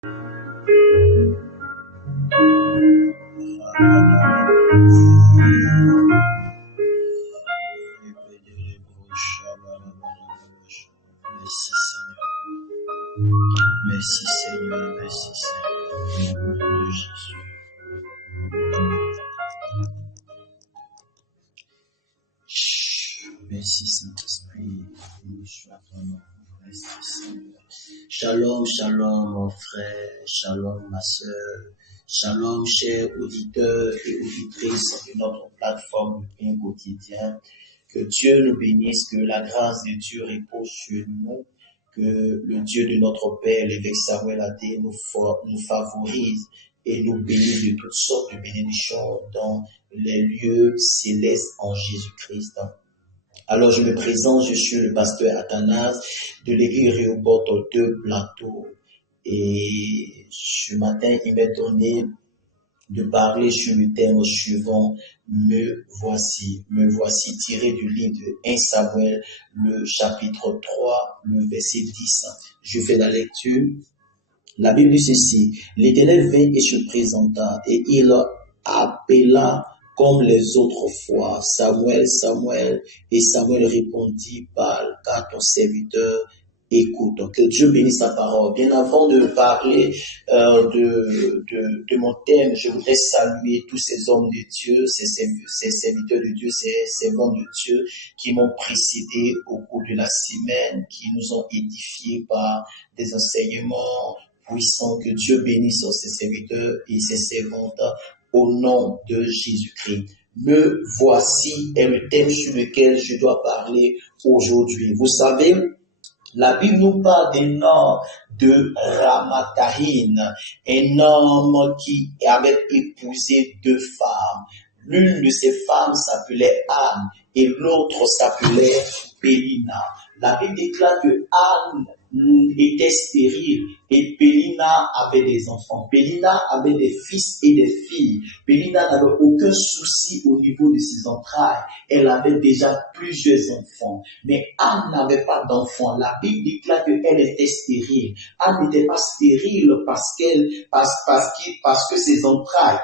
Merci Seigneur. Merci Seigneur. Merci Seigneur. Au nom de Jésus. Merci Saint-Esprit. Sois ton nom. Merci Seigneur. Shalom, shalom mon frère. Shalom ma soeur. Shalom chers auditeurs et auditrices de notre plateforme de pain quotidien. Que Dieu nous bénisse, que la grâce de Dieu repose sur nous, que le Dieu de notre Père, l'évêque Samuel Adé, nous favorise et nous bénisse de toutes sortes de bénédictions dans les lieux célestes en Jésus-Christ. Alors je me présente, je suis le pasteur Athanase de l'église Rehoboth de Plateau. Et ce matin, il m'est donné de parler sur le thème suivant, me voici tiré du livre de 1 Samuel, le chapitre 3, le verset 10. Je fais la lecture. La Bible dit ceci: l'Éternel vint et se présenta, et il appela comme les autres fois, Samuel, Samuel, et Samuel répondit, parle, car ton serviteur écoute. Que Dieu bénisse sa parole. Bien avant de parler de mon thème, je voudrais saluer tous ces hommes de Dieu, ces serviteurs de Dieu, ces servants de Dieu qui m'ont précédé au cours de la semaine, qui nous ont édifiés par des enseignements puissants. Que Dieu bénisse ces serviteurs et ces servantes au nom de Jésus-Christ. Me voici est le thème sur lequel je dois parler aujourd'hui. Vous savez, la Bible nous parle d'un homme de Ramathaïm, un homme qui avait épousé 2 femmes. L'une de ces femmes s'appelait Anne et l'autre s'appelait Pélina. La Bible déclare que Anne était stérile et Pélina avait des enfants. Pélina avait des fils et des filles. Pélina n'avait aucun souci au niveau de ses entrailles. Elle avait déjà plusieurs enfants. Mais Anne n'avait pas d'enfants. La Bible déclare qu'elle était stérile. Anne n'était pas stérile parce que ses entrailles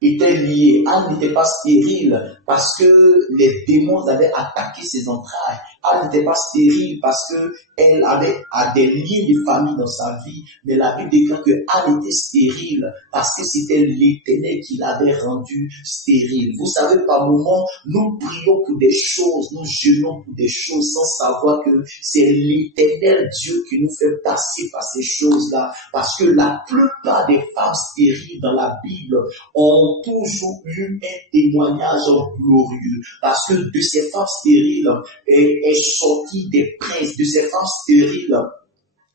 étaient liées. Anne n'était pas stérile parce que les démons avaient attaqué ses entrailles. Anne n'était pas stérile parce qu'elle avait des liens de famille dans sa vie, mais la Bible déclare que Anne était stérile parce que c'était l'Éternel qui l'avait rendue stérile. Vous savez, par moments, nous prions pour des choses, nous jeûnons pour des choses sans savoir que c'est l'Éternel Dieu qui nous fait passer par ces choses-là, parce que la plupart des femmes stériles dans la Bible ont toujours eu un témoignage glorieux, parce que de ces femmes stériles est sorti des princes, de ces femmes stériles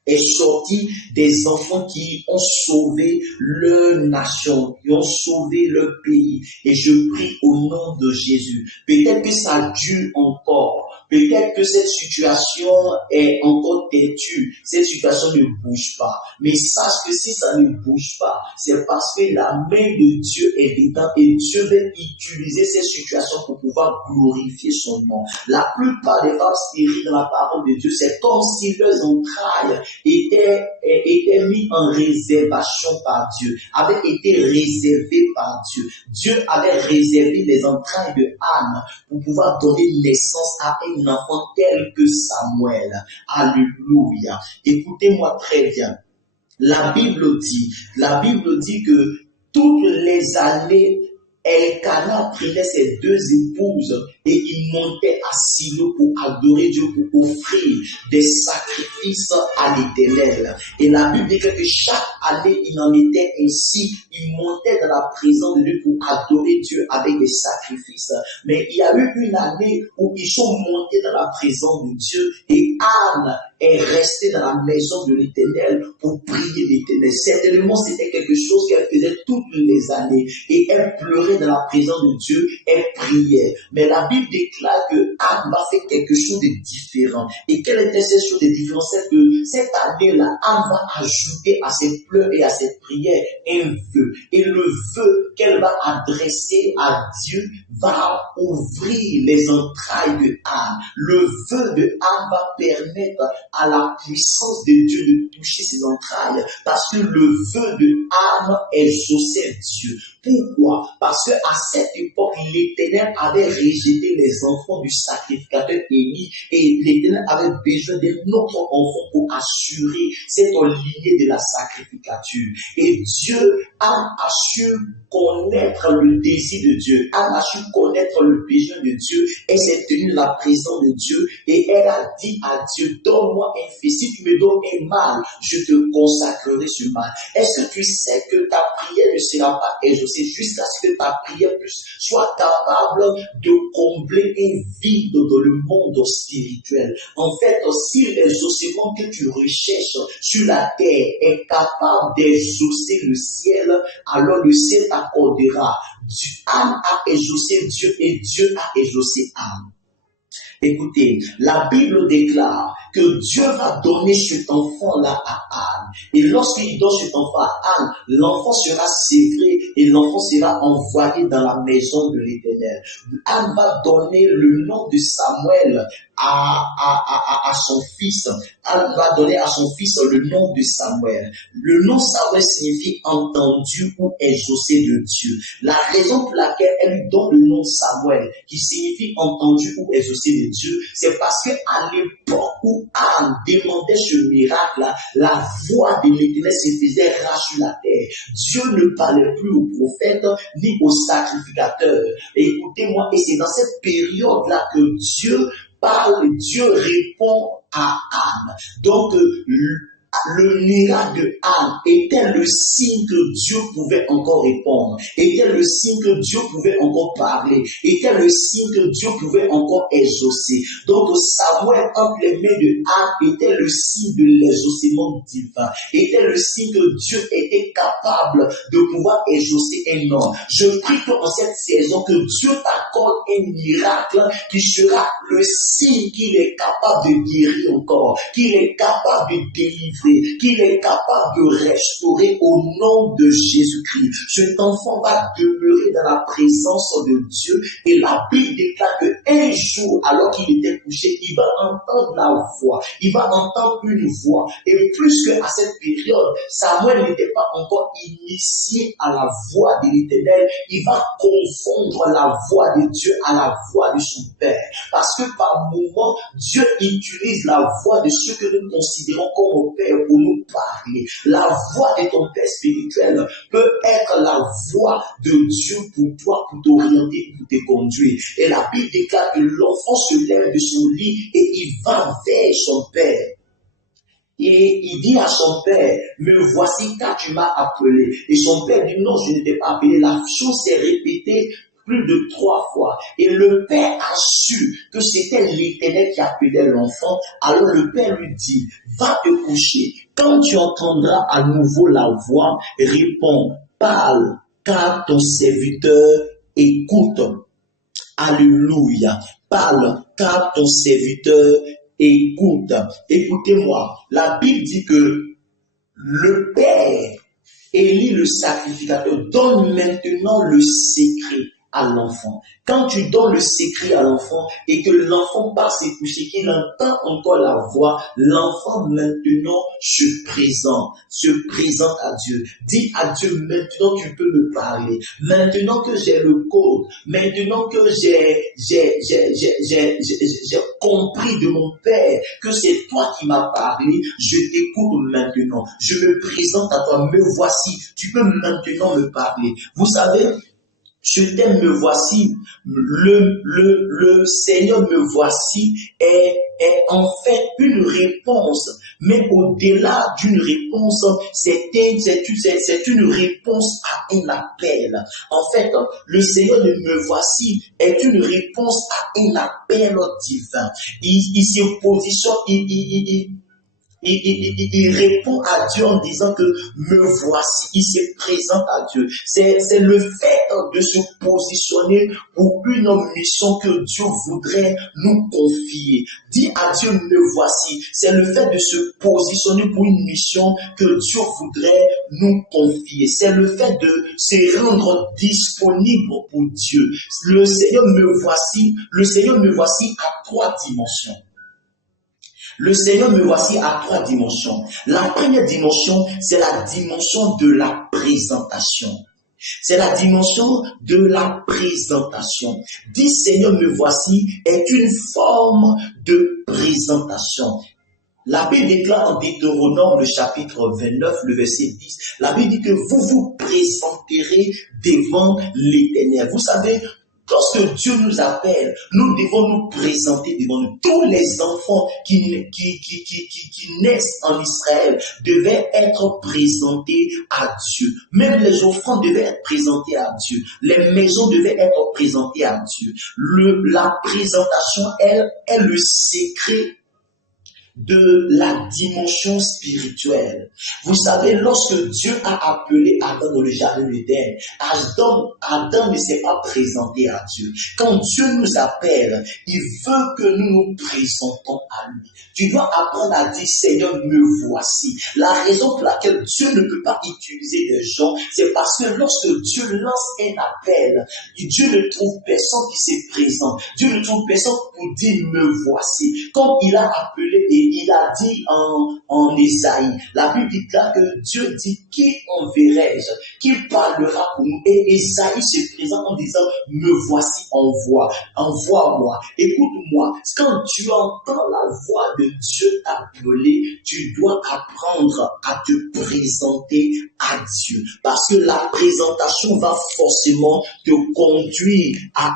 est sorti des enfants qui ont sauvé leur nation, qui ont sauvé leur pays. Et je prie au nom de Jésus. Peut-être que ça dure encore. Peut-être que cette situation est encore têtue. Cette situation ne bouge pas. Mais sache que si ça ne bouge pas, c'est parce que la main de Dieu est dedans et Dieu veut utiliser cette situation pour pouvoir glorifier son nom. La plupart des femmes stériles dans la parole de Dieu, c'est comme si leurs entrailles étaient mis en réservation par Dieu, avaient été réservés par Dieu. Dieu avait réservé les entrailles de Anne pour pouvoir donner naissance à un enfant tel que Samuel. Alléluia. Écoutez-moi très bien. La Bible dit que toutes les années, Elkanah prenait ses 2 épouses et il montait à Silo pour adorer Dieu, pour offrir des sacrifices à l'Éternel. Et la Bible dit que chaque année, il en était ainsi. Il montait dans la présence de Dieu pour adorer Dieu avec des sacrifices. Mais il y a eu une année où ils sont montés dans la présence de Dieu et Anne est restée dans la maison de l'Éternel pour prier l'Éternel. Certainement, c'était quelque chose qu'elle faisait toutes les années et elle pleurait dans la présence de Dieu, elle priait. Mais la Bible déclare que Anne va faire quelque chose de différent. Et quelle était cette chose de différent? C'est que cette année-là, Anne va ajouter à ses pleurs et à ses prières un vœu. Et le vœu qu'elle va adresser à Dieu va ouvrir les entrailles de Anne. Le vœu de Anne va permettre à la puissance de Dieu de toucher ses entrailles, parce que le vœu de Anne exauçait Dieu. Pourquoi? Parce que à cette époque, l'Éternel avait rejeté les enfants du sacrificateur Élie, et l'Éternel avait besoin d'un autre enfant pour assurer cette lignée de la sacrificature. Et Dieu a su connaître le désir de Dieu, Anne a su connaître le besoin de Dieu, elle s'est tenue la présence de Dieu et elle a dit à Dieu, donne-moi un fils, si tu me donnes un mâle, je te consacrerai ce mâle. Est-ce que tu sais que ta prière ne sera pas exaucée jusqu'à ce que ta prière soit capable de combler un vide dans le monde spirituel? En fait, si l'exaucement que tu recherches sur la terre est capable d'exaucer le ciel, alors le ciel t'accordera. Anne a exaucé Dieu et Dieu a exaucé Anne. Écoutez, la Bible déclare que Dieu va donner cet enfant-là à Anne. Et lorsqu'il donne cet enfant à Anne, l'enfant sera sévré et l'enfant sera envoyé dans la maison de l'Éternel. Anne va donner le nom de Samuel à son fils. Anne va donner à son fils le nom de Samuel. Le nom Samuel signifie entendu ou exaucé de Dieu. La raison pour laquelle elle lui donne le nom Samuel, qui signifie entendu ou exaucé de Dieu, c'est parce qu'à l'époque où Anne demandait ce miracle, la voix de l'Éternel se faisait rare sur la terre. Dieu ne parlait plus aux prophètes ni aux sacrificateurs. Et écoutez-moi, et c'est dans cette période-là que Dieu parle, Dieu répond à Anne. Donc, le miracle de Anne était le signe que Dieu pouvait encore répondre, était le signe que Dieu pouvait encore parler, était le signe que Dieu pouvait encore exaucer. Donc Samuel entre les mains de Anne était le signe de l'exaucement divin, était le signe que Dieu était capable de pouvoir exaucer un homme. Je prie qu'en cette saison, que Dieu t'accorde un miracle qui sera le signe qu'il est capable de guérir encore, qu'il est capable de délivrer, qu'il est capable de restaurer au nom de Jésus-Christ. Cet enfant va demeurer dans la présence de Dieu et la Bible déclare qu'un jour, alors qu'il était couché, il va entendre la voix, il va entendre une voix. Et plus qu'à cette période, Samuel n'était pas encore initié à la voix de l'Éternel, il va confondre la voix de Dieu à la voix de son Père. Parce que par moment, Dieu utilise la voix de ceux que nous considérons comme Père pour nous parler. La voix de ton Père spirituel peut être la voix de Dieu pour toi, pour t'orienter, pour te conduire. Et la Bible déclare que l'enfant se lève de son lit et il va vers son Père. Et il dit à son père, me voici car tu m'as appelé. Et son père dit, non, je ne t'ai pas appelé. La chose s'est répétée plus de 3 fois. Et le père a su que c'était l'Éternel qui appelait l'enfant. Alors le père lui dit, va te coucher. Quand tu entendras à nouveau la voix, réponds, parle, car ton serviteur écoute. Alléluia. Parle, car ton serviteur écoute. Écoutez-moi. La Bible dit que le Père, Élie le sacrificateur, donne maintenant le secret à l'enfant. Quand tu donnes le secret à l'enfant et que l'enfant part se coucher, qu'il entend encore la voix, l'enfant maintenant se présente à Dieu. Dis à Dieu, maintenant tu peux me parler. Maintenant que j'ai le code, maintenant que j'ai compris de mon Père que c'est toi qui m'as parlé, je t'écoute maintenant. Je me présente à toi, me voici. Tu peux maintenant me parler. Vous savez, je t'aime, me voici. Le Seigneur me voici est en fait une réponse, mais au-delà d'une réponse, c'est une réponse à un appel. En fait, le Seigneur de me voici est une réponse à un appel divin. Il se positionne, il répond à Dieu en disant que me voici, il se présente à Dieu. C'est le fait de se positionner pour une mission que Dieu voudrait nous confier. Dis à Dieu me voici. C'est le fait de se positionner pour une mission que Dieu voudrait nous confier. C'est le fait de se rendre disponible pour Dieu. Le Seigneur me voici à 3 dimensions. Le Seigneur me voici à 3 dimensions. La première dimension, c'est la dimension de la présentation. C'est la dimension de la présentation. Dis Seigneur me voici est une forme de présentation. La Bible déclare en Deutéronome, le chapitre 29, le verset 10, la Bible dit que vous vous présenterez devant l'Éternel. Vous savez, lorsque Dieu nous appelle, nous devons nous présenter devant nous. Tous les enfants qui naissent en Israël devaient être présentés à Dieu. Même les offrandes devaient être présentées à Dieu. Les maisons devaient être présentées à Dieu. La présentation, elle, est le secret de la dimension spirituelle. Vous savez, lorsque Dieu a appelé Adam dans le jardin d'Éden, Adam ne s'est pas présenté à Dieu. Quand Dieu nous appelle, il veut que nous nous présentons à lui. Tu dois apprendre à dire Seigneur, me voici. La raison pour laquelle Dieu ne peut pas utiliser des gens, c'est parce que lorsque Dieu lance un appel, Dieu ne trouve personne qui se présente. Dieu ne trouve personne pour dire me voici. Comme il a appelé et il a dit en Ésaïe, la Bible dit là que Dieu dit qui enverrai-je, qui parlera pour nous. Et Ésaïe se présente en disant me voici, envoie-moi, écoute-moi. Quand tu entends la voix de Dieu t'appeler, tu dois apprendre à te présenter à Dieu. Parce que la présentation va forcément te conduire à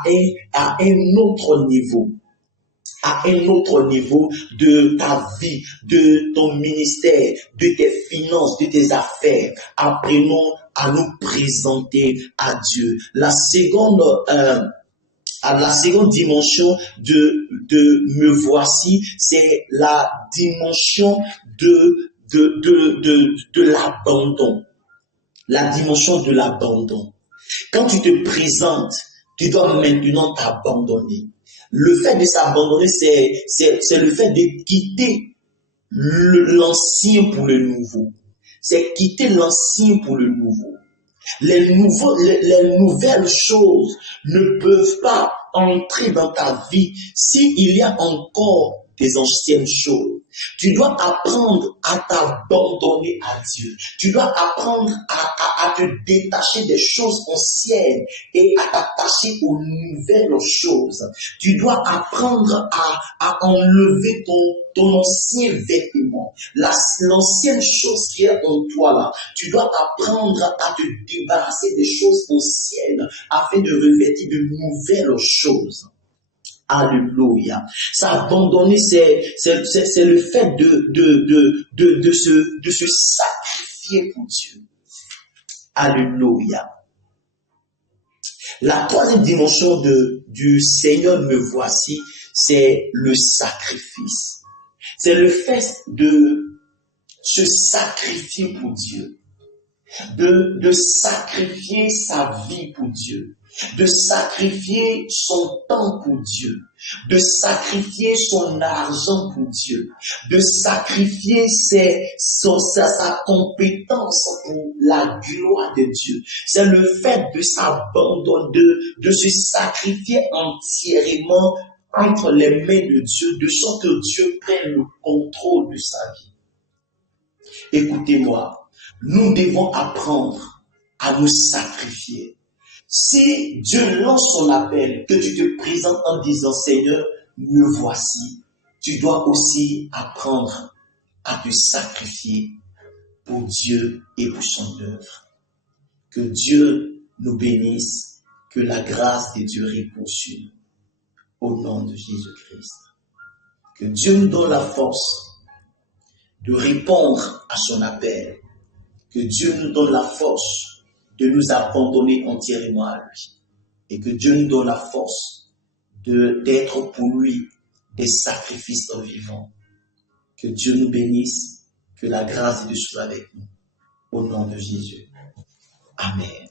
un autre niveau. À un autre niveau de ta vie, de ton ministère, de tes finances, de tes affaires. Apprenons à nous présenter à Dieu. La seconde dimension de me voici, c'est la dimension de l'abandon. La dimension de l'abandon. Quand tu te présentes, tu dois maintenant t'abandonner. Le fait de s'abandonner, c'est le fait de quitter l'ancien pour le nouveau. C'est quitter l'ancien pour le nouveau. Les nouvelles choses ne peuvent pas entrer dans ta vie s'il y a encore des anciennes choses. Tu dois apprendre à t'abandonner à Dieu. Tu dois apprendre à te détacher des choses anciennes et à t'attacher aux nouvelles choses. Tu dois apprendre à enlever ton ancien vêtement. L'ancienne chose qui est en toi là. Tu dois apprendre à te débarrasser des choses anciennes afin de revêtir de nouvelles choses. Alléluia. S'abandonner, c'est le fait de se sacrifier pour Dieu. Alléluia. La troisième dimension du Seigneur me voici, c'est le sacrifice. C'est le fait de se sacrifier pour Dieu. De sacrifier sa vie pour Dieu. De sacrifier son temps pour Dieu, de sacrifier son argent pour Dieu, de sacrifier sa compétence pour la gloire de Dieu. C'est le fait de s'abandonner, de se sacrifier entièrement entre les mains de Dieu, de sorte que Dieu prenne le contrôle de sa vie. Écoutez-moi, nous devons apprendre à nous sacrifier. Si Dieu lance son appel, que tu te présentes en disant Seigneur, me voici, tu dois aussi apprendre à te sacrifier pour Dieu et pour son œuvre. Que Dieu nous bénisse, que la grâce de Dieu repose sur nous. Au nom de Jésus-Christ. Que Dieu nous donne la force de répondre à son appel. Que Dieu nous donne la force de nous abandonner entièrement à lui. Et que Dieu nous donne la force d'être pour lui des sacrifices vivants. Que Dieu nous bénisse Que la grâce de Dieu soit avec nous. Au nom de Jésus. Amen.